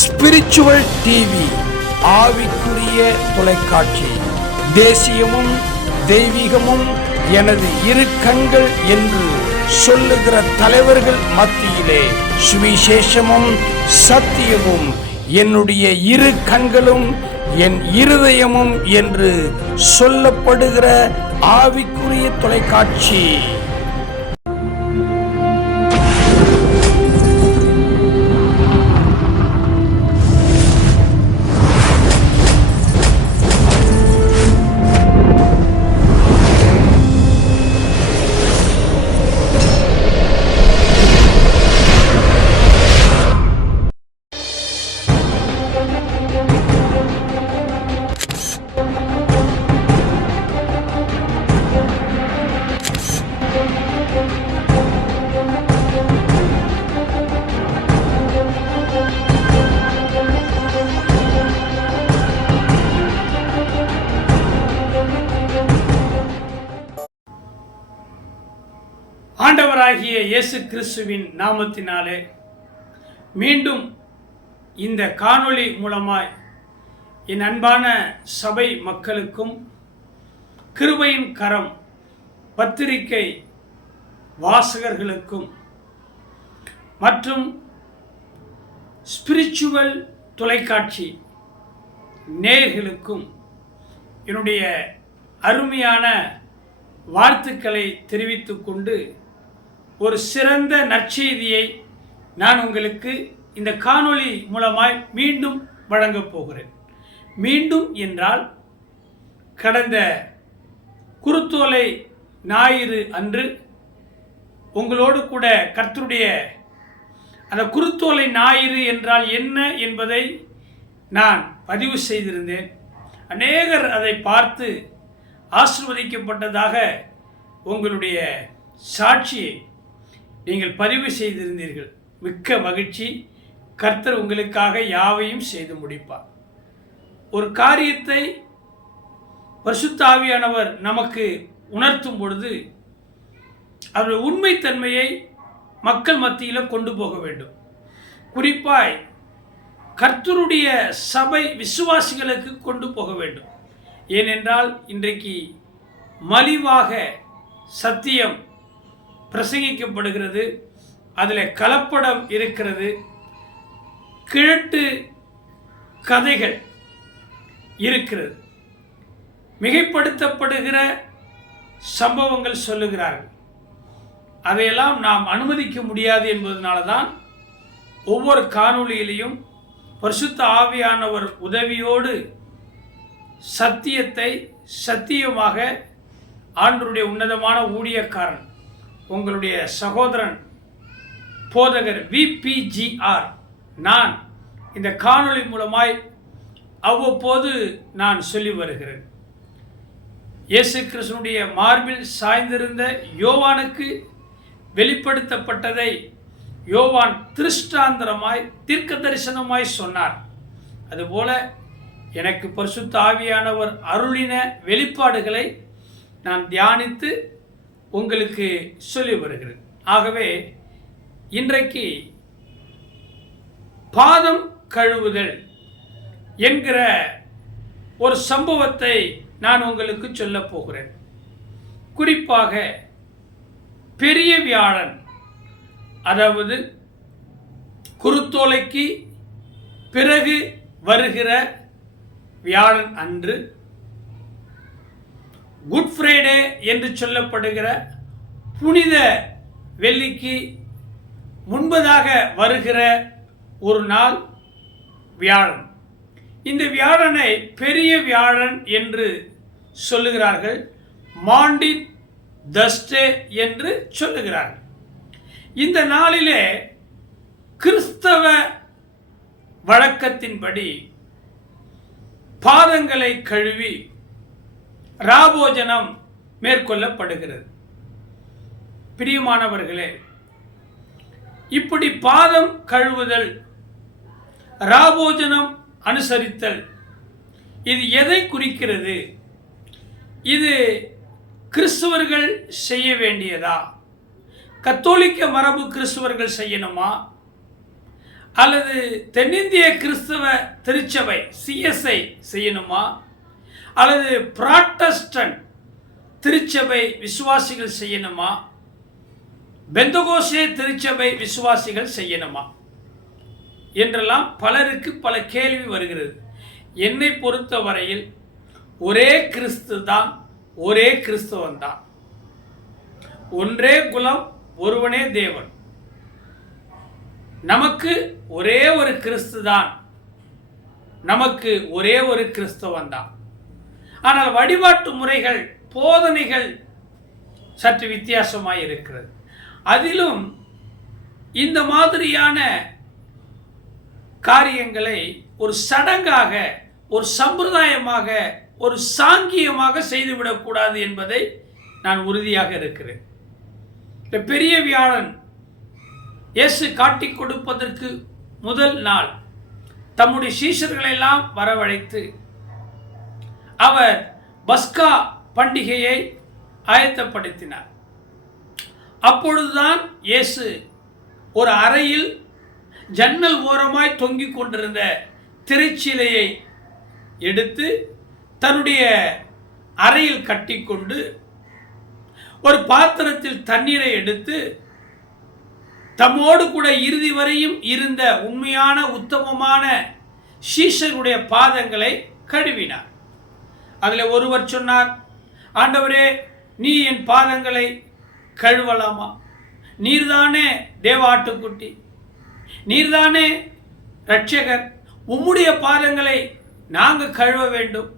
Spiritual TV, ஆவிக்குரிய தொலைக்காட்சி. தேசியமும் தெய்வீகமும் எனது இரு கண்கள் என்று சொல்லுகிற தலைவர்கள் மத்தியிலே சுவிசேஷமும் சத்தியமும் என்னுடைய இரு கண்களும் என் இருதயமும் என்று சொல்லப்படுகிற ஆவிக்குரிய தொலைக்காட்சி. ஆண்டவராகிய இயேசு கிறிஸ்துவின் நாமத்தினாலே மீண்டும் இந்த காணொளி மூலமாய் என் அன்பான சபை மக்களுக்கும் கிருபையின் கரம் பத்திரிகை வாசகர்களுக்கும் மற்றும் ஸ்பிரிச்சுவல் தொலைக்காட்சி நேயர்களுக்கும் என்னுடைய அருமையான வாழ்த்துக்களை தெரிவித்துக் கொண்டு ஒரு சிறந்த நற்செய்தியை நான் உங்களுக்கு இந்த காணொளி மூலமாய் மீண்டும் வழங்கப் போகிறேன். மீண்டும் என்றால் கடந்த குருத்தோலை ஞாயிறு அன்று உங்களோடு கூட கர்த்தருடைய அந்த குருத்தோலை ஞாயிறு என்றால் என்ன என்பதை நான் பதிவு செய்திருந்தேன். அநேகர் அதை பார்த்து ஆசீர்வதிக்கப்பட்டதாக உங்களுடைய சாட்சியை நீங்கள் பதிவு செய்திருந்தீர்கள். மிக்க மகிழ்ச்சி. கர்த்தர் உங்களுக்காக யாவையும் செய்து முடிப்பார். ஒரு காரியத்தை பரிசுத்த ஆவியானவர் நமக்கு உணர்த்தும் பொழுது அவருடைய உண்மைத்தன்மையை மக்கள் மத்தியில் கொண்டு போக வேண்டும். குறிப்பாய் கர்த்தருடைய சபை விசுவாசிகளுக்கு கொண்டு போக வேண்டும். ஏனென்றால் இன்றைக்கு மலிவாக சத்தியம் பிரசங்கிக்கப்படுகிறது, அதில் கலப்படம் இருக்கிறது, கிழட்டு கதைகள் இருக்கிறது, மிகைப்படுத்தப்படுகிற சம்பவங்கள் சொல்லுகிறார்கள். அதையெல்லாம் நாம் அனுமதிக்க முடியாது என்பதனால தான் ஒவ்வொரு காணொளியிலையும் பரிசுத்த ஆவியானவர் உதவியோடு சத்தியத்தை சத்தியமாக ஆண்டவருடைய உன்னதமான ஊழியக்காரன் உங்களுடைய சகோதரன் போதகர் VPGR நான் இந்த காணொளி மூலமாய் அவ்வப்போது நான் சொல்லி வருகிறேன். இயேசு கிறிஸ்துவினுடைய மார்பில் சாய்ந்திருந்த யோவானுக்கு வெளிப்படுத்தப்பட்டதை யோவான் திருஷ்டாந்தரமாய் தீர்க்க தரிசனமாய் சொன்னார். அதுபோல எனக்கு பரிசுத்த ஆவியானவர் அருளின வெளிப்பாடுகளை நான் தியானித்து உங்களுக்கு சொல்லி வருகிறேன். ஆகவே இன்றைக்கு பாதம் கழுவுதல் என்கிற ஒரு சம்பவத்தை நான் உங்களுக்கு சொல்ல போகிறேன். குறிப்பாக பெரிய வியாழன், அதாவது குருத்தோலைக்கு பிறகு வருகிற வியாழன் அன்று குட் ஃப்ரைடே என்று சொல்லப்படுகிற புனித வெள்ளிக்கு முன்பதாக வருகிற ஒரு நாள் வியாழன். இந்த வியாழனை பெரிய வியாழன் என்று சொல்லுகிறார்கள், மாண்டி தஸ்டே என்று சொல்லுகிறார்கள். இந்த நாளிலே கிறிஸ்தவ வழக்கத்தின்படி பாதங்களை கழுவி ராபோஜனம் மேற்கொள்ளப்படுகிறது. பிரியமானவர்களே, இப்படி பாதம் கழுவுதல், ராபோஜனம் அனுசரித்தல், இது எதை குறிக்கிறது? இது கிறிஸ்தவர்கள் செய்ய வேண்டியதா? கத்தோலிக்க மரபு கிறிஸ்தவர்கள் செய்யணுமா? அல்லது தென்னிந்திய கிறிஸ்தவ திருச்சபை சிஎஸ்ஐ செய்யணுமா, அல்லது புராட்டஸ்டன்ட் திருச்சபை விசுவாசிகள் செய்யணுமா, பெந்தகோஸ்தே திருச்சபை விசுவாசிகள் செய்யணுமா என்றெல்லாம் பலருக்கு பல கேள்வி வருகிறது. என்னை பொறுத்த வரையில் ஒரே கிறிஸ்து தான், ஒரே கிறிஸ்தவன் தான், ஒன்றே குலம், ஒருவனே தேவன். நமக்கு ஒரே ஒரு கிறிஸ்து தான், நமக்கு ஒரே ஒரு கிறிஸ்தவன் தான். ஆனால் வழிபாட்டு முறைகள், போதனைகள் சற்று வித்தியாசமாய் இருக்கிறது. அதிலும் இந்த மாதிரியான காரியங்களை ஒரு சடங்காக, ஒரு சம்பிரதாயமாக, ஒரு சாங்கியமாக செய்துவிடக்கூடாது என்பதை நான் உறுதியாக இருக்கிறேன். இந்த பெரிய வியாழன் இயேசு காட்டிக் கொடுப்பதற்கு முதல் நாள் தம்முடைய சீஷர்களெல்லாம் வரவழைத்து அவர் பஸ்கா பண்டிகையை ஆயத்தப்படுத்தினார். அப்பொழுதுதான் இயேசு ஒரு அறையில் ஜன்னல் ஓரமாய் தொங்கிக் கொண்டிருந்த திரைச்சீலையை எடுத்து தன்னுடைய அறையில் கட்டிக்கொண்டு ஒரு பாத்திரத்தில் தண்ணீரை எடுத்து தம்மோடு கூட இறுதி வரையும் இருந்த உண்மையான உத்தமமான சீஷருடைய பாதங்களை கழுவினார். அதில் ஒருவர் சொன்னார், ஆண்டவரே, நீ என் பாதங்களை கழுவலாமா? நீர்தானே தேவாட்டுக்குட்டி, நீர்தானே இரட்சகர், உம்முடைய பாதங்களை நாங்கள் கழுவ வேண்டும்,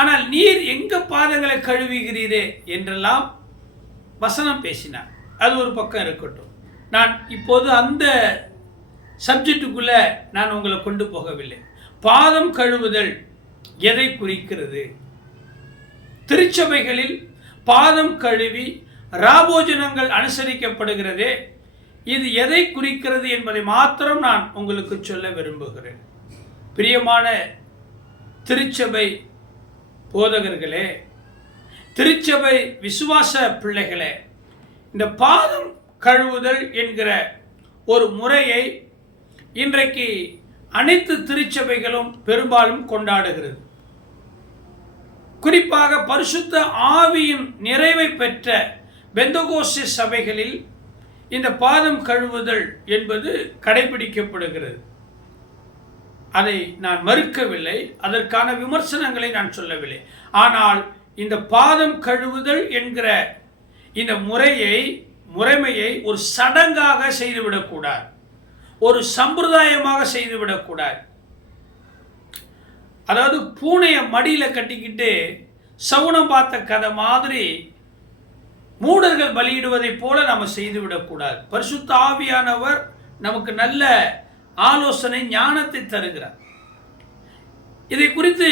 ஆனால் நீர் எங்கள் பாதங்களை கழுவுகிறீரே என்றெல்லாம் வசனம் பேசினார். அது ஒரு பக்கம் இருக்கட்டும். நான் இப்போது அந்த சப்ஜெக்டுக்குள்ள நான் உங்களை கொண்டு போகவில்லை. பாதம் கழுவுதல் எதை குறிக்கிறது? திருச்சபைகளில் பாதம் கழுவி ராபோஜனங்கள் அனுசரிக்கப்படுகிறதே, இது எதை குறிக்கிறது என்பதை மாத்திரம் நான் உங்களுக்கு சொல்ல விரும்புகிறேன். பிரியமான திருச்சபை போதகர்களே, திருச்சபை விசுவாச பிள்ளைகளே, இந்த பாதம் கழுவுதல் என்கிற ஒரு முறையை இன்றைக்கு அனைத்து திருச்சபைகளும் பெரும்பாலும் கொண்டாடுகிறது. குறிப்பாக பரிசுத்த ஆவியின் நிறைவை பெற்ற பெந்தகோஸ்தே சபைகளில் இந்த பாதம் கழுவுதல் என்பது கடைபிடிக்கப்படுகிறது. அதை நான் மறுக்கவில்லை, அதற்கான விமர்சனங்களை நான் சொல்லவில்லை. ஆனால் இந்த பாதம் கழுவுதல் என்கிற இந்த முறைமையை ஒரு சடங்காக செய்துவிடக்கூடாது, ஒரு சம்பிரதாயமாக செய்துவிடக்கூடாது. அதாவது பூனையை மடியில் கட்டிக்கிட்டு சவுனம் பார்த்த கதை மாதிரி மூடர்கள் பலியிடுவதை போல நம்ம செய்துவிடக்கூடாது. பரிசுத்த ஆவியானவர் நமக்கு நல்ல ஆலோசனை, ஞானத்தை தருகிறார். இதை குறித்து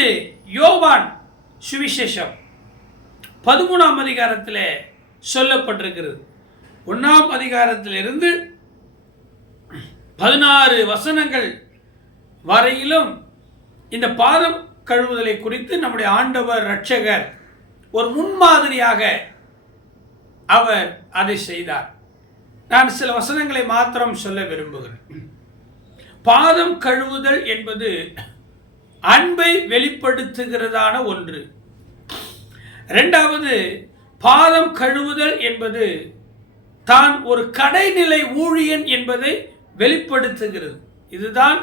யோவான் சுவிசேஷம் 13ஆம் அதிகாரத்தில் சொல்லப்பட்டிருக்கிறது. 1ஆம் அதிகாரத்திலிருந்து 16 வசனங்கள் வரையிலும் இந்த பாதம் கழுவுதலை குறித்து நம்முடைய ஆண்டவர் இரட்சகர் ஒரு முன்மாதிரியாக அவர் அதை செய்தார். நான் சில வசனங்களை மாத்திரம் சொல்ல விரும்புகிறேன். பாதம் கழுவுதல் என்பது அன்பை வெளிப்படுத்துகிறதான ஒன்று. இரண்டாவது, பாதம் கழுவுதல் என்பது தான் ஒரு கடைநிலை ஊழியன் என்பதை வெளிப்படுத்துகிறது. இதுதான்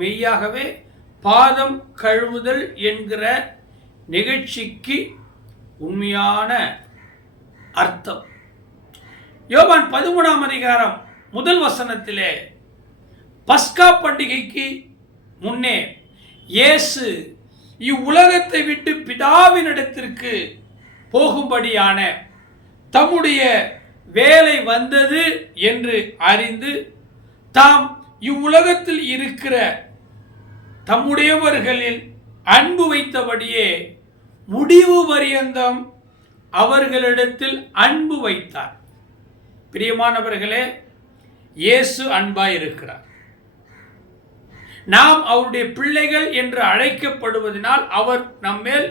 மெய்யாகவே பாதம் கழுவுதல் என்கிற நிகழ்ச்சிக்கு உண்மையான அர்த்தம். யோவான் 13ஆம் அதிகாரம் முதல் வசனத்திலே பஸ்கா பண்டிகைக்கு முன்னே இயேசு இவ்வுலகத்தை விட்டு பிதாவினிடத்திற்கு போகும்படியான தம்முடைய வேலை வந்தது என்று அறிந்து தாம் இவ்வுலகத்தில் இருக்கிற தம்முடையவர்களில் அன்பு வைத்தபடியே முடிவு பரியந்தம் அவர்களிடத்தில் அன்பு வைத்தார். பிரியமானவர்களே, இயேசு அன்பாய் இருக்கிறார். நாம் அவருடைய பிள்ளைகள் என்று அழைக்கப்படுவதனால் அவர் நம்மேல்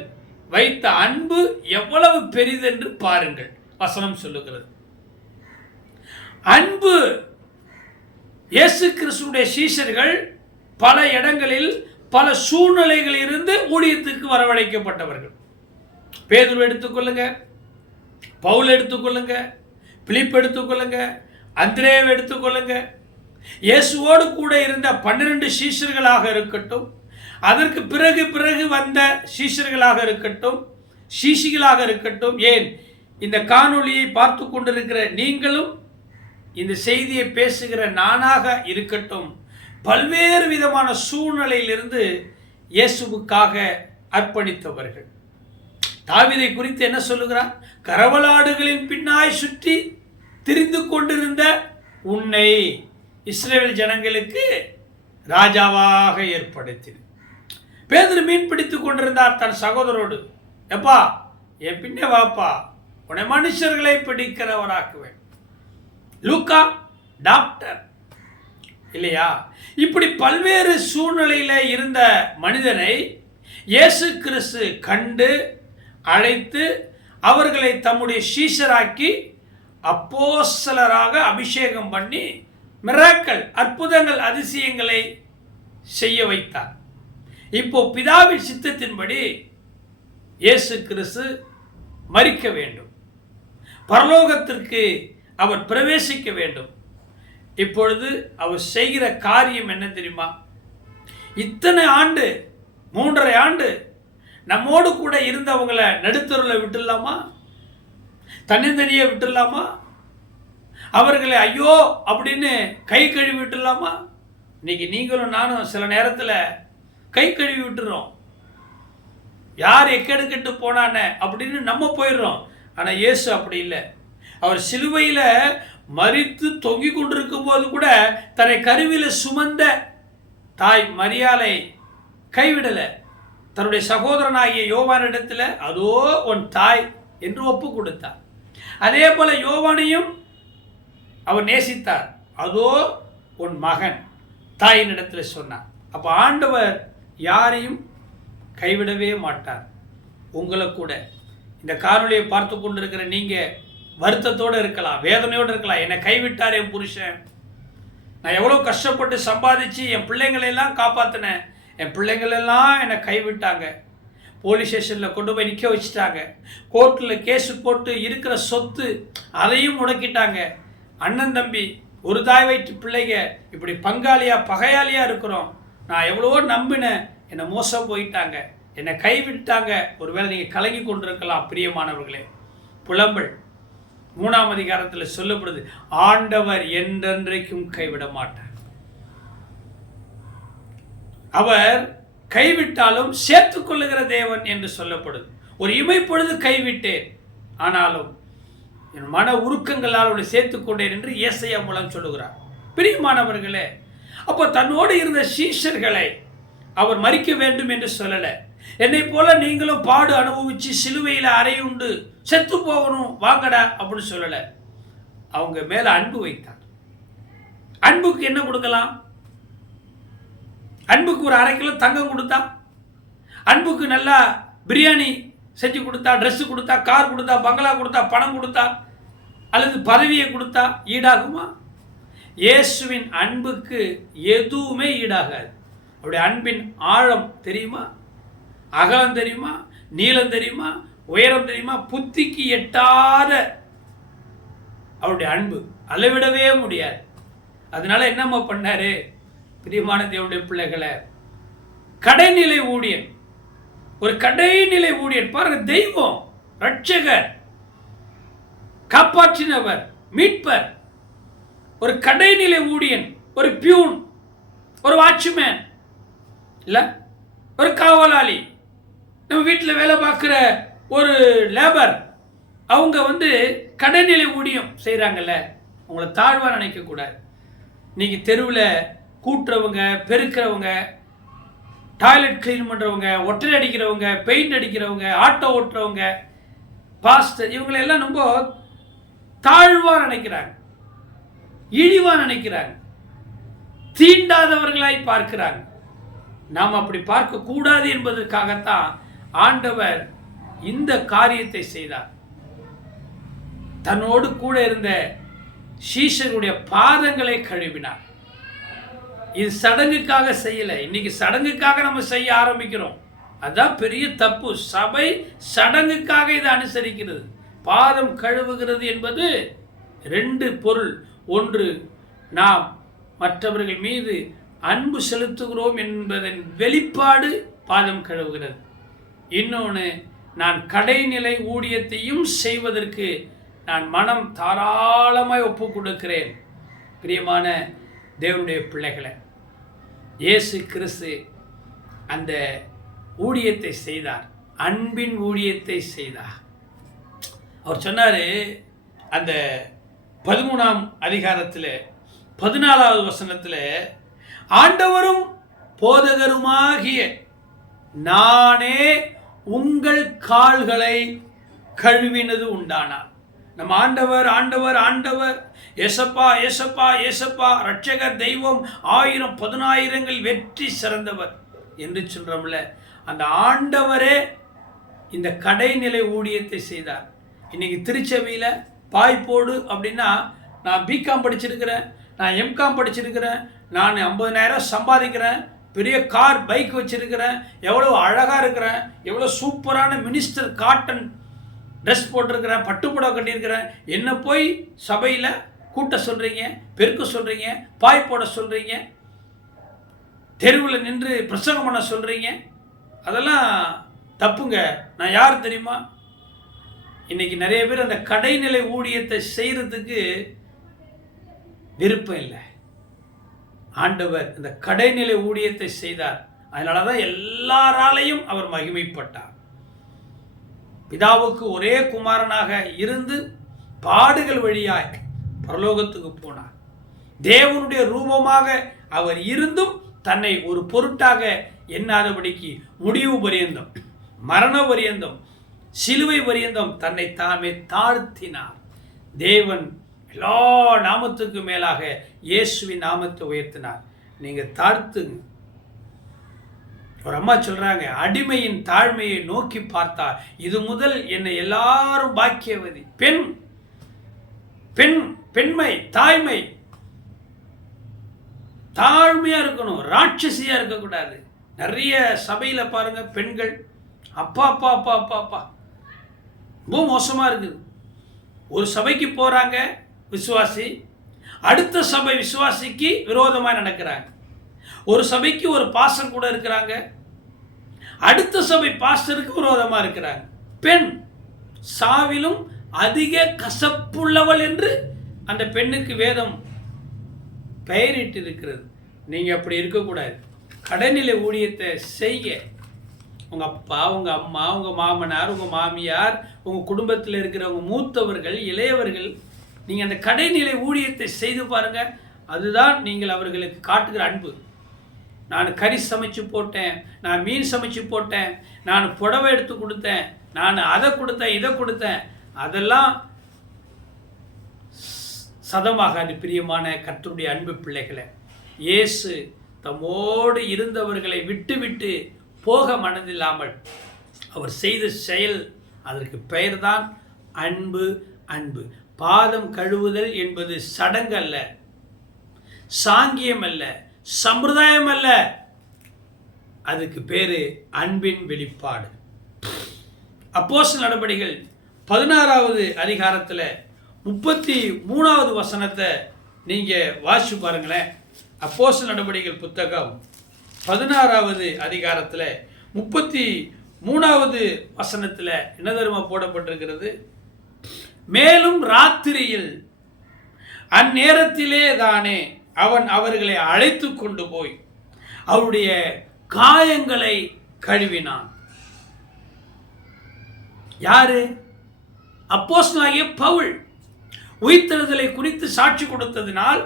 வைத்த அன்பு எவ்வளவு பெரிதென்று பாருங்கள். வசனம் சொல்லுகிறது. அன்பு இயேசு கிறிஸ்துடைய சீஷர்கள் பல இடங்களில் பல சூழ்நிலைகளில் இருந்து ஊழியத்துக்கு வரவழைக்கப்பட்டவர்கள். பேதுரு எடுத்துக்கொள்ளுங்க, பவுல் எடுத்துக்கொள்ளுங்க, பிலிப் எடுத்துக்கொள்ளுங்க, அந்திரேவை எடுத்துக்கொள்ளுங்க. இயேசுவோடு கூட இருந்த 12 சீஷர்களாக இருக்கட்டும், அதற்கு பிறகு வந்த சீஷர்களாக இருக்கட்டும், சீஷிகளாக இருக்கட்டும், ஏன் இந்த காணொளியை பார்த்து கொண்டிருக்கிற நீங்களும், இந்த செய்தியை பேசுகிற நானாக இருக்கட்டும், பல்வேறு விதமான சூழ்நிலையிலிருந்து இயேசுவுக்காக அர்ப்பணித்தவர்கள். தாவீதை குறித்து என்ன சொல்லுகிறார்? கரவலாடுகளின் பின்னாய் சுற்றி திரிந்து கொண்டிருந்த உன்னை இஸ்ரவேல் ஜனங்களுக்கு ராஜாவாக ஏற்படுத்தின. பேதுரு மீன் பிடித்துக் கொண்டிருந்தார் தன் சகோதரோடு. எப்பா, என் பின்னே வாப்பா, உன்னை மனுஷர்களை பிடிக்கிறவராக்குவேன். லூக்கா டாக்டர் இல்லையா? இப்படி பல்வேறு சூழ்நிலையில இருந்த மனிதனை இயேசு கிறிஸ்து கண்டு அழைத்து அவர்களை தம்முடைய சீஷராக்கி அப்போஸ்தலராக அபிஷேகம் பண்ணி மிராக்கிள், அற்புதங்கள், அதிசயங்களை செய்ய வைத்தார். இப்போ பிதாவின் சித்தத்தின்படி இயேசு கிறிஸ்து மரிக்க வேண்டும், பரலோகத்திற்கு அவர் பிரவேசிக்க வேண்டும். இப்பொழுது அவர் செய்கிற காரியம் என்ன தெரியுமா? இத்தனை ஆண்டு, 3.5 ஆண்டு நம்மோடு கூட இருந்தவங்களை நடுத்தருவில் விட்டுடலாமா? தனித்தனியே விட்டுடலாமா? அவர்களை ஐயோ அப்படின்னு கை கழுவி விட்டுடலாமா? இன்னைக்கு நீங்களும் நானும் சில நேரத்தில் கை கழுவி விட்டுறோம். யார் எக்கெடுக்கெட்டு போனான அப்படின்னு நம்ம போயிடுறோம். ஆனால் இயேசு அப்படி இல்லை. அவர் சிலுவையில் மரித்து தொங்கி கொண்டிருக்கும் போது கூட தன்னை கருவில சுமந்த தாய் மரியாளை கைவிடலை. தன்னுடைய சகோதரனாகிய யோவானிடத்தில் அதோ உன் தாய் என்று ஒப்பு கொடுத்தார். அதே போல யோவானையும் அவர் நேசித்தார். அதோ உன் மகன் தாயின் இடத்துல சொன்னார். அப்போ ஆண்டவர் யாரையும் கைவிடவே மாட்டார். உங்களை கூட இந்த காணொலியை பார்த்து கொண்டிருக்கிற நீங்கள் வருத்தத்தோடு இருக்கலாம், வேதனையோடு இருக்கலாம். என்னை கைவிட்டார் என் புருஷன், நான் எவ்வளோ கஷ்டப்பட்டு சம்பாதிச்சு என் பிள்ளைங்களெல்லாம் காப்பாற்றினேன், என் பிள்ளைங்களெல்லாம் என்னை கைவிட்டாங்க, போலீஸ் ஸ்டேஷனில் கொண்டு போய் நிற்க வச்சுட்டாங்க, கோர்ட்டில் கேஸு போட்டு இருக்கிற சொத்து அதையும் முடக்கிட்டாங்க, அண்ணன் தம்பி ஒரு தாய் வயிற்று பிள்ளைங்க இப்படி பங்காளியாக பகையாளியாக இருக்கிறோம், நான் எவ்வளவோ நம்பினேன், என்னை மோசம் போயிட்டாங்க, என்னை கைவிட்டாங்க. ஒருவேளை நீங்கள் கலங்கி கொண்டிருக்கலாம். பிரியமானவர்களே, புலம்பல் 3ஆம் அதிகாரத்தில் சொல்லப்படுது, ஆண்டவர் என்றென்றைக்கும் கைவிட மாட்டார். அவர் கைவிட்டாலும் சேர்த்துக் கொள்ளுகிற தேவன் என்று சொல்லப்படுது. ஒரு இமைப்பொழுது கைவிட்டேன், ஆனாலும் என் மன உருக்கங்களால் அவனை சேர்த்துக் கொண்டேன் என்று ஏசாயா மூலம் சொல்லுகிறார். பிரியமானவர்களே, அப்போ தன்னோடு இருந்த சீஷர்களை அவர் மரிக்க வேண்டும் என்று சொல்லலை. என்னை போல நீங்களும் பாடு அனுபவிச்சு சிலுவையில் அறையுண்டு செத்து போகணும் வாங்கடா அப்படின்னு சொல்லலை. அவங்க மேல அன்பு வைத்தார். அன்புக்கு என்ன கொடுக்கலாம்? அன்புக்கு ஒரு 1/2 கிலோ தங்கம் கொடுத்தா, அன்புக்கு நல்லா பிரியாணி செஞ்சு கொடுத்தா, ட்ரெஸ்ஸு கொடுத்தா, கார் கொடுத்தா, பங்களா கொடுத்தா, பணம் கொடுத்தா, அல்லது பதவியை கொடுத்தா ஈடாகுமா? இயேசுவின் அன்புக்கு எதுவுமே ஈடாகாது. அவருடைய அன்பின் ஆழம் தெரியுமா? அகலம் தெரியுமா? நீளம் தெரியுமா? உயரம் தெரியுமா? புத்திக்கு எட்டாத அவருடைய அன்பு, அளவிடவே முடியாது. அதனால என்னம்மா பண்ணாரு? பிரியமான தேவனுடைய பிள்ளைகளை, கடைநிலை ஊழியன், ஒரு கடைநிலை ஊழியன் பாருங்க, தெய்வம், ரட்சகர், காப்பாற்றினவர், மீட்பர், ஒரு கடைநிலை ஊழியன், ஒரு பியூன், ஒரு வாட்ச்மேன், இல்ல ஒரு காவலாளி, நம்ம வீட்டில் வேலை பார்க்குற ஒரு லேபர், அவங்க கடைநிலை ஊழியம் செய்கிறாங்கல்ல, அவங்கள தாழ்வாக நினைக்கக்கூடாது. இன்னைக்கு தெருவில் கூட்டுறவங்க, பெருக்கிறவங்க, டாய்லெட் கிளீன் பண்ணுறவங்க, ஒட்டரை அடிக்கிறவங்க, பெயிண்ட் அடிக்கிறவங்க, ஆட்டோ ஓட்டுறவங்க, பாஸ்டர், இவங்களெல்லாம் ரொம்ப தாழ்வாக நினைக்கிறாங்க, இழிவாக நினைக்கிறாங்க, தீண்டாதவர்களாய் பார்க்கிறாங்க. நாம் அப்படி பார்க்கக்கூடாது என்பதற்காகத்தான் ஆண்டவர் இந்த காரியத்தை செய்தார். தன்னோடு கூட இருந்த சீஷருடைய பாதங்களை கழுவினார். இது சடங்குக்காக செய்யலை. இன்னைக்கு சடங்குக்காக நம்ம செய்ய ஆரம்பிக்கிறோம். அதான் பெரிய தப்பு. சபை சடங்குக்காக இதை அனுசரிக்கிறது. பாதம் கழுவுகிறது என்பது ரெண்டு பொருள். ஒன்று, நாம் மற்றவர்கள் மீது அன்பு செலுத்துகிறோம் என்பதன் வெளிப்பாடு பாதம் கழுவுகிறது. இன்னொன்று, நான் கடைநிலை ஊழியத்தையும் செய்வதற்கு நான் மனம் தாராளமாய் ஒப்பு கொடுக்கிறேன். பிரியமான தேவனுடைய பிள்ளைகளை, இயேசு கிறிஸ்து அந்த ஊழியத்தை செய்தார், அன்பின் ஊழியத்தை செய்தார். அவர் சொன்னார், அந்த 13ஆம் அதிகாரத்தில் 14வது வசனத்தில், ஆண்டவரும் போதகருமாகிய நானே உங்கள் கால்களை கழுவினது உண்டானார். நம்ம ஆண்டவர் ஆண்டவர் ஆண்டவர், ஏசப்பா ஏசப்பா ஏசப்பா, ரட்சகர், தெய்வம், 1000 10,000 வெற்றி சிறந்தவர் என்று சொல்றோம்ல, அந்த ஆண்டவரே இந்த கடைநிலை ஊழியத்தை செய்தார். இன்னைக்கு திருச்சபையில் பாய் போடு அப்படின்னா, நான் பிகாம் படிச்சிருக்கிறேன், நான் எம்காம் படிச்சிருக்கிறேன், நான் 50,000 சம்பாதிக்கிறேன், பெரிய கார் பைக் வச்சிருக்கிறேன், எவ்வளோ அழகாக இருக்கிறேன், எவ்வளோ சூப்பரான மினிஸ்டர் காட்டன் ட்ரெஸ் போட்டிருக்கிறேன், பட்டுப்புடவை கட்டியிருக்கிறேன், என்ன போய் சபையில் கூட்ட சொல்கிறீங்க, பெருக்க சொல்கிறீங்க, பாய் போட சொல்கிறீங்க, தெருவில் நின்று பிரசங்கம் பண்ண சொல்கிறீங்க. அதெல்லாம் தப்புங்க. நான் யார் தெரியுமா? இன்னைக்கு நிறைய பேர் அந்த கடைநிலை ஊழியத்தை செய்கிறதுக்கு விருப்பம் இல்லை. ஆண்டவர் இந்த கடைநிலை ஊழியத்தை செய்தார். அதனால தான் எல்லாராலையும் அவர் மகிமைப்பட்டார். பிதாவுக்கு ஒரே குமாரனாக இருந்து பாடுகள் வழியாய் பரலோகத்துக்கு போனார். தேவனுடைய ரூபமாக அவர் இருந்தும் தன்னை ஒரு பொருட்டாக எண்ணாதபடிக்கு முடிவு பரியந்தம், மரண பரியந்தம், சிலுவை பரியந்தம் தன்னை தாமே தாழ்த்தினார். தேவன் எல்லா நாமத்துக்கு மேலாக இயேசுவின் நாமத்தை உயர்த்தினார். நீங்க தாழ்த்துங்க. ஒரு அம்மா சொல்றாங்க, அடிமையின் தாழ்மையை நோக்கி பார்த்தார், இது முதல் என்னை எல்லாரும் பாக்கியவதி. பெண் பெண் பெண்மை, தாய்மை, தாழ்மையா இருக்கணும், ராட்சசியா இருக்கக்கூடாது. நிறைய சபையில பாருங்க, பெண்கள் அப்பா அப்பா அப்பா அப்பா அப்பா ரொம்ப மோசமா இருக்குது. ஒரு சபைக்கு போறாங்க விசுவாசி, அடுத்த சபை விசுவாசிக்கு விரோதமாக நடக்கிறாங்க. ஒரு சபைக்கு ஒரு பாஸ்டர் கூட இருக்கிறாங்க, அடுத்த சபை பாஸ்டருக்கு விரோதமாக இருக்கிறாங்க. பெண் சாவிலும் அதிக கசப்புள்ளவள் என்று அந்த பெண்ணுக்கு வேதம் பெயரிட்டு இருக்கிறது. நீங்கள் அப்படி இருக்கக்கூடாது. கடைநிலை ஊழியத்தை செய்ய உங்கள் அப்பா, உங்கள் அம்மா, உங்கள் மாமனார், உங்கள் மாமியார், உங்கள் குடும்பத்தில் இருக்கிறவங்க மூத்தவர்கள், இளையவர்கள், நீங்கள் அந்த கடைநிலை ஊழியத்தை செய்து பாருங்கள். அதுதான் நீங்கள் அவர்களுக்கு காட்டுகிற அன்பு. நான் கறி சமைச்சு போட்டேன், நான் மீன் சமைச்சு போட்டேன், நான் புடவை எடுத்து கொடுத்தேன், நான் அதை கொடுத்தேன், இதை கொடுத்தேன், அதெல்லாம் சதமாகாது. பிரியமான கர்த்தருடைய அன்பு பிள்ளைகளை, இயேசு தம்மோடு இருந்தவர்களை விட்டு விட்டு போக மனதில்லாமல் அவர் செய்த செயல், அதற்கு பெயர்தான் அன்பு. அன்பு. பாதம் கழுவுதல் என்பது சடங்கு அல்ல, சாங்கியம் அல்ல, சம்பிரதாயம் அல்ல. அதுக்கு பேரு அன்பின் வெளிப்பாடு. அப்போஸ்தலர் நடபடிகள் 16வது அதிகாரத்தில் 33வது வசனத்தை நீங்க வாசிச்சு பாருங்களேன். அப்போஸ்தலர் நடபடிகள் புத்தகம் 16வது அதிகாரத்தில் 33வது வசனத்தில் என்ன தெரியுமா போடப்பட்டிருக்கிறது? மேலும் ராத்திரியில் அந்நேரத்திலே தானே அவன் அவர்களை அழைத்து கொண்டு போய் அவருடைய காயங்களை கழுவினான். யாரு? அப்போஸ்தலனாகிய பவுல். உயிர்த்தெழுதலை குறித்து சாட்சி கொடுத்ததினால்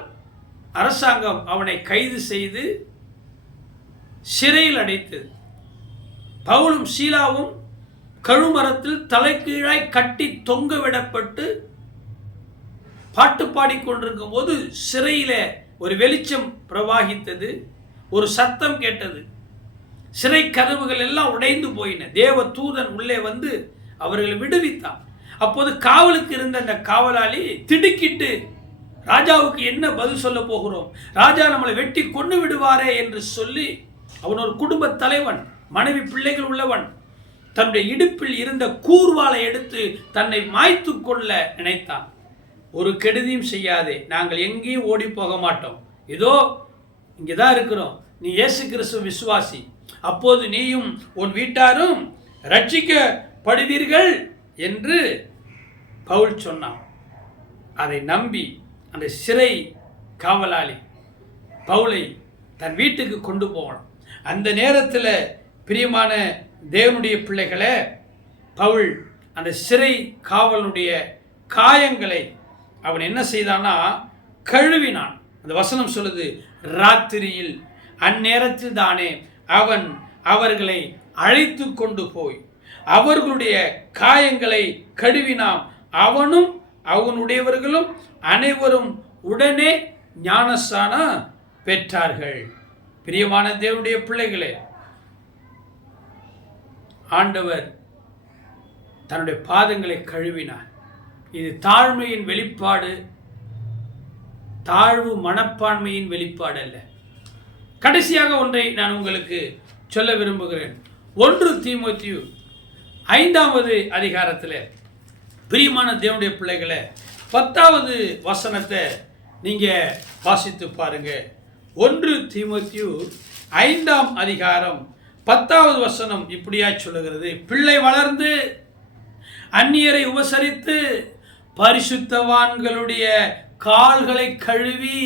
அரசாங்கம் அவனை கைது செய்து சிறையில் அடைத்தது. பவுலும் சீலாவும் கழுமரத்தில் தலைகீழாய் கட்டி தொங்க விடப்பட்டு பாட்டு பாடிக்கொண்டிருக்கும் போது சிறையில ஒரு வெளிச்சம் பிரவாகித்தது, ஒரு சத்தம் கேட்டது. சிறை கதவுகள் எல்லாம் உடைந்து போயின. தேவ தூதன் உள்ளே வந்து அவர்களை விடுவித்தான். அப்போது காவலுக்கு இருந்த அந்த காவலாளி திடுக்கிட்டு ராஜாவுக்கு என்ன பதில் சொல்ல போகிறோம், ராஜா நம்மளை வெட்டி கொண்டு விடுவாரே என்று சொல்லி அவன் ஒரு குடும்ப தலைவன், மனைவி பிள்ளைகள் உள்ளவன், தன்னுடைய இடுப்பில் இருந்த கூர்வாளை எடுத்து தன்னை மாய்த்து கொள்ள நினைத்தான். ஒரு கெடுதியும் செய்யாதே, நாங்கள் எங்கேயும் ஓடி போக மாட்டோம், இதோ இங்கேதான் இருக்கிறோம், நீ இயேசு கிறிஸ்து விசுவாசி, அப்போது நீயும் உன் வீட்டாரும் ரட்சிக்கப்படுவீர்கள் என்று பவுல் சொன்னான். அதை நம்பி அந்த சிறை காவலாளி பவுலை தன் வீட்டுக்கு கொண்டு போகணும். அந்த நேரத்தில் பிரியமான தேவனுடைய பிள்ளைகளே, பவுல் அந்த சிறை காவலனுடைய காயங்களை அவன் என்ன செய்தான்னா கழுவினான். அந்த வசனம் சொல்லுது, ராத்திரியில் அந்நேரத்தில் தானே அவன் அவர்களை அழைத்து கொண்டு போய் அவர்களுடைய காயங்களை கழுவினான். அவனும் அவனுடையவர்களும் அனைவரும் உடனே ஞானஸ்நானம் பெற்றார்கள். பிரியமான தேவனுடைய பிள்ளைகளே, ஆண்டவர் தன்னுடைய பாதங்களை கழுவினார். இது தாழ்மையின் வெளிப்பாடு, தாழ்வு மனப்பான்மையின் வெளிப்பாடு அல்ல. கடைசியாக ஒன்றை நான் உங்களுக்கு சொல்ல விரும்புகிறேன். 1 தீமோத்தேயு 5வது அதிகாரத்தில் பிரியமான தேவனுடைய பிள்ளைகளை 10வது வசனத்தை நீங்க வாசித்து பாருங்க. 1 தீமோத்தேயு 5ஆம் அதிகாரம் 10வது வசனம் இப்படியா சொல்லுகிறது, பிள்ளை வளர்ந்து அந்நியரை உபசரித்து பரிசுத்தவான்களுடைய கால்களை கழுவி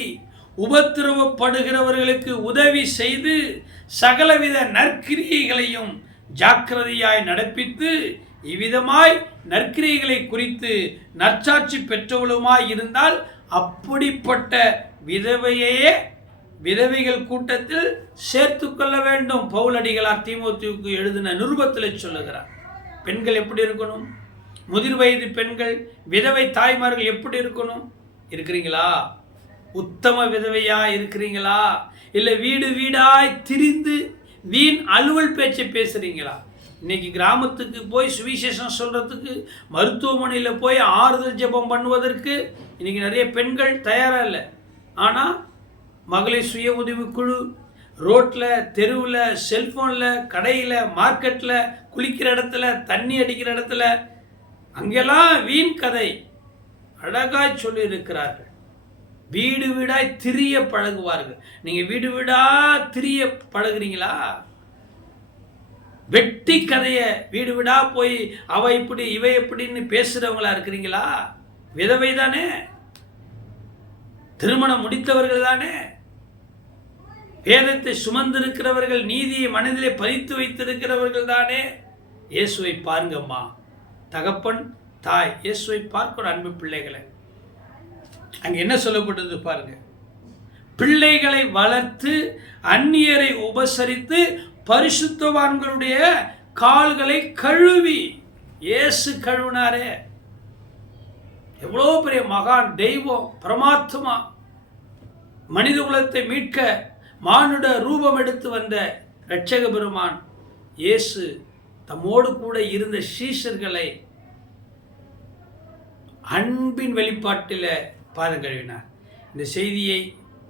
உபத்திரவப்படுகிறவர்களுக்கு உதவி செய்து சகலவித நற்கிரியைகளையும் ஜாக்கிரதையாய் நடப்பித்து இவ்விதமாய் நற்கிரியைகளை குறித்து நற்சாட்சி பெற்றவளுமாய் இருந்தால் அப்படிப்பட்ட விதவையே விதவைகள் கூட்டத்தில் சேர்த்து கொள்ள வேண்டும். பவுலடிகளார் தீமோத்தேயுவுக்கு எழுதின நிருபத்தில் சொல்லுகிறார். பெண்கள் எப்படி இருக்கணும், முதிர் வயது பெண்கள், விதவை தாய்மார்கள் எப்படி இருக்கணும்? இருக்கிறீங்களா? உத்தம விதவையா இருக்கிறீங்களா? இல்லை வீடு வீடாய் திரிந்து வீண் அலுவல் பேச்சை பேசுறீங்களா? இன்னைக்கு கிராமத்துக்கு போய் சுவிசேஷம் சொல்றதுக்கு, மருத்துவமனையில் போய் ஆறுதல் ஜெபம் பண்ணுவதற்கு இன்னைக்கு நிறைய பெண்கள் தயாராக இல்லை. ஆனால் மகளிர் சுய உதவி குழு, ரோட்டில், தெருவில், செல்ஃபோனில், கடையில், மார்க்கெட்டில், குளிக்கிற இடத்துல, தண்ணி அடிக்கிற இடத்துல, அங்கெல்லாம் வீண் கதை அழகாய் சொல்லி இருக்கிறார்கள். வீடு வீடாய் திரிய பழகுவார்கள். நீங்கள் வீடு வீடா திரிய பழகுறீங்களா? வெட்டி கதையை வீடு வீடா போய் அவ இப்படி இவ எப்படின்னு பேசுறவங்களா இருக்கிறீங்களா? விதவை தானே, திருமணம் முடித்தவர்கள் தானே, வேதத்தை சுமந்திருக்கிறவர்கள், நீதியை மனதிலே பதித்து வைத்திருக்கிறவர்கள் தானே. இயேசுவை பாருங்கம்மா, தகப்பன் தாய் இயேசுவை பார்க்கணும். அன்பு பிள்ளைகளை, அங்க என்ன சொல்லப்பட்டது பாருங்க, பிள்ளைகளை வளர்த்து அந்நியரை உபசரித்து பரிசுத்தவான்களுடைய கால்களை கழுவி. இயேசு கழுவினாரே, எவ்வளோ பெரிய மகான், தெய்வம், பரமாத்மா, மனித குலத்தை மீட்க மானுட ரூபம் எடுத்து வந்த இரட்சக பெருமான் இயேசு தம்மோடு கூட இருந்த சீஷர்களை அன்பின் வெளிப்பாட்டில் பாதம் கழுவினார். இந்த செய்தியை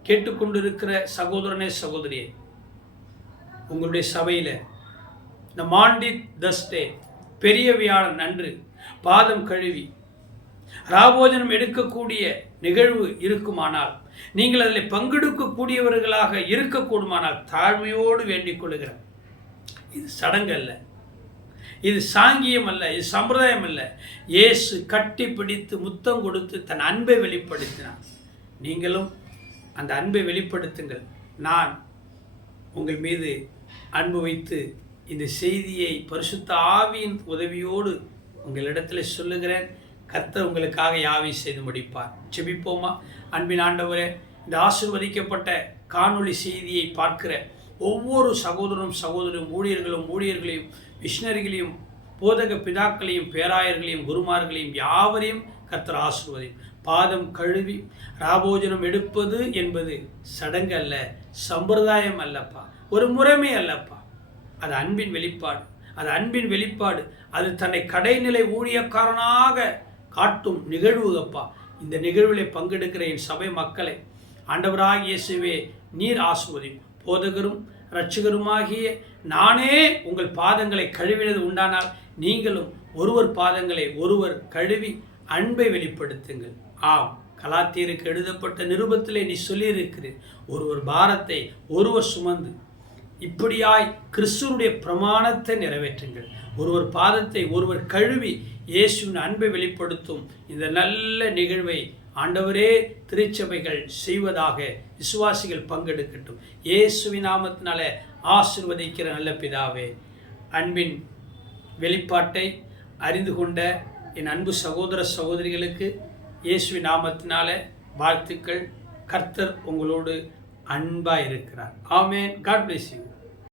கேட்டுக்கொண்டிருக்கிற சகோதரனே சகோதரியே, உங்களுடைய சபையில் இந்த மாண்டி தஸ்டே பெரிய வியாழன் அன்று பாதம் கழுவி ராபோஜனம் எடுக்கக்கூடிய நிகழ்வு இருக்குமானால், நீங்கள் அதில் பங்கெடுக்கக்கூடியவர்களாக இருக்கக்கூடுமானால் தாழ்மையோடு வேண்டிக் கொள்கிறேன். இது சடங்கு அல்ல, இது சாங்கியம் அல்ல, இது சம்பிரதாயம் அல்ல. இயேசு கட்டி பிடித்து முத்தம் கொடுத்து தன் அன்பை வெளிப்படுத்தினார். நீங்களும் அந்த அன்பை வெளிப்படுத்துங்கள். நான் உங்கள் மீது அன்பு வைத்து இந்த செய்தியை பரிசுத்த ஆவியின் உதவியோடு உங்களிடத்தில் சொல்லுகிறேன். கர்த்தர் உங்களுக்காக யாவையும் செய்து முடிப்பார். செபிப்போமா? அன்பின் ஆண்டவரே, இந்த ஆசீர்வதிக்கப்பட்ட காணொளி செய்தியை பார்க்கிற ஒவ்வொரு சகோதரனும் சகோதரும், ஊழியர்களையும் மிஷனரிகளையும் போதக பிதாக்களையும் பேராயர்களையும் குருமார்களையும் யாவரையும் கர்த்தர் ஆசீர்வதி. பாதம் கழுவி ராபோஜனம் எடுப்பது என்பது சடங்கு அல்ல, சம்பிரதாயம் அல்லப்பா, ஒரு முறைமை அல்லப்பா. அது அன்பின் வெளிப்பாடு, அது அன்பின் வெளிப்பாடு. அது தன்னை கடைநிலை ஊழியக்காரனாக காட்டும் நிகழ்வுகப்பா. இந்த நிகழ்வில் பங்கெடுக்கிற என் சபை மக்களை ஆண்டவராக இயேசுவே நீர் ஆசீர்வதியும். போதகரும் இரட்சகருமாகிய நானே உங்கள் பாதங்களை கழுவினது உண்டானால் நீங்களும் ஒருவர் பாதங்களை ஒருவர் கழுவி அன்பை வெளிப்படுத்துங்கள். ஆம், கலாத்தியருக்கு எழுதப்பட்ட நிருபத்திலே நீ சொல்லியிருக்கிறீர், ஒருவர் பாரத்தை ஒருவர் சுமந்து இப்படியாய் கிறிஸ்துவனுடைய பிரமாணத்தை நிறைவேற்றுங்கள். ஒருவர் பாதத்தை ஒருவர் கழுவி இயேசுவின் அன்பை வெளிப்படுத்தும் இந்த நல்ல நிகழ்வை ஆண்டவரே திருச்சபைகள் செய்வதாக விசுவாசிகள் பங்கெடுக்கட்டும். இயேசுவின் நாமத்தினால ஆசீர்வதிக்கிற நல்ல பிதாவே, அன்பின் வெளிப்பாட்டை அறிந்து கொண்ட என் அன்பு சகோதர சகோதரிகளுக்கு இயேசுவின் நாமத்தினால வாழ்த்துக்கள். கர்த்தர் உங்களோடு அன்பாக இருக்கிறார். ஆமென். God bless you.